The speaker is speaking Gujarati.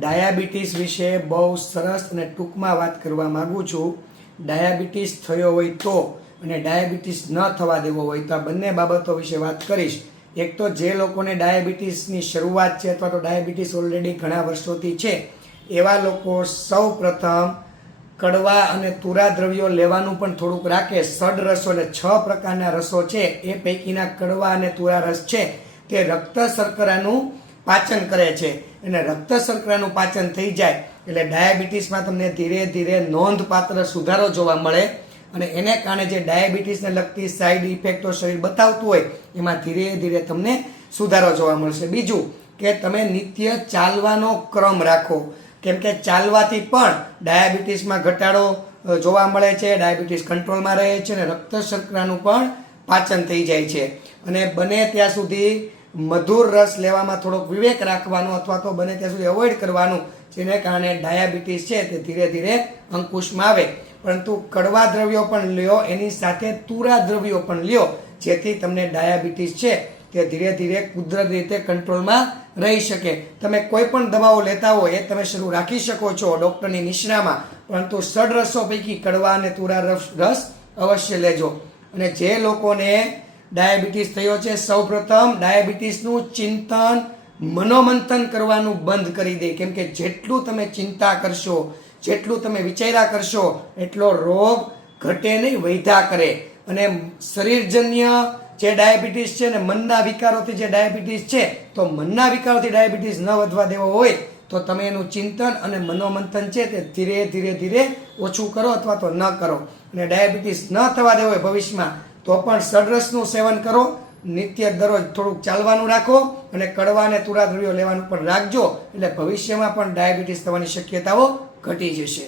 ડાયાબિટીસ વિશે બહુ સરસ અને ટૂંકમાં વાત કરવા માગું છું. ડાયાબિટીસ થયો હોય તો અને ડાયાબિટીસ ન થવા દેવો હોય તો આ બંને બાબતો વિશે વાત કરીશ. એક તો જે લોકોને ડાયાબિટીસની શરૂઆત છે અથવા તો ડાયાબિટીસ ઓલરેડી ઘણા વર્ષોથી છે એવા લોકો સૌ પ્રથમ કડવા અને તુરા દ્રવ્યો લેવાનું પણ થોડુંક રાખે. ષડરસો એટલે 6 પ્રકારના રસો છે એ પૈકીના કડવા અને તુરા રસ છે તે રક્ત શર્કરાનું પાચન કરે છે અને રક્ત શર્કરાનું પાચન થઈ જાય એટલે ડાયાબિટીસમાં તમને ધીરે ધીરે નોંધપાત્ર સુધારો જોવા મળે અને એને કારણે જે ડાયાબિટીસને લગતી સાઈડ ઇફેક્ટો શરીર બતાવતું હોય એમાં ધીરે ધીરે તમને સુધારો જોવા મળશે. બીજું કે તમે નિત્ય ચાલવાનો ક્રમ રાખો, કેમ કે ચાલવાથી પણ ડાયાબિટીસમાં ઘટાડો જોવા મળે છે, ડાયાબિટીસ કંટ્રોલમાં રહે છે અને રક્ત શર્કરાનું પણ પાચન થઈ જાય છે. અને બને ત્યાં સુધી મધુર રસ લેવામાં થોડોક વિવેક રાખવાનો અથવા તો બને ત્યાં સુધી અવોઇડ કરવાનું, જેને કારણે ડાયાબિટીસ છે તે ધીરે ધીરે અંકુશમાં આવે. પરંતુ કડવા દ્રવ્યો પણ લ્યો, એની સાથે તુરા દ્રવ્યો પણ લ્યો, જેથી તમને ડાયાબિટીસ છે તે ધીરે ધીરે કુદરતી રીતે કંટ્રોલમાં રહી શકે. તમે કોઈ પણ દવાઓ લેતા હોય એ તમે શરૂ રાખી શકો છો ડૉક્ટરની નિષ્ણામાં, પરંતુ ષડરસો પૈકી કડવા અને તુરા રસ અવશ્ય લેજો. અને જે લોકોને ડાયાબિટીસ થયો છે સૌપ્રથમ ડાયાબિટીસનું ચિંતન મનોમંથન કરવાનું બંધ કરી દે, કેમ કે જેટલું તમે ચિંતા કરશો, જેટલું તમે વિચાર્યા કરશો એટલો રોગ ઘટે નહીં, વૈધા કરે. અને શરીરજન્ય જે ડાયાબિટીસ છે ને મનના વિકારોથી જે ડાયાબિટીસ છે, તો મનના વિકારોથી ડાયાબિટીસ ન વધવા દેવો હોય તો તમે એનું ચિંતન અને મનોમંથન છે તે ધીરે ધીરે ધીરે ઓછું કરો અથવા તો ન કરો. અને ડાયાબિટીસ ન થવા દેવો હોય ભવિષ્યમાં તો પણ ષડરસનું સેવન કરો, નિત્ય દરરોજ થોડુંક ચાલવાનું રાખો અને કડવા અને તુરા દ્રવ્યો લેવાનું પણ રાખજો, એટલે ભવિષ્યમાં પણ ડાયાબિટીસ થવાની શક્યતાઓ ઘટી જશે.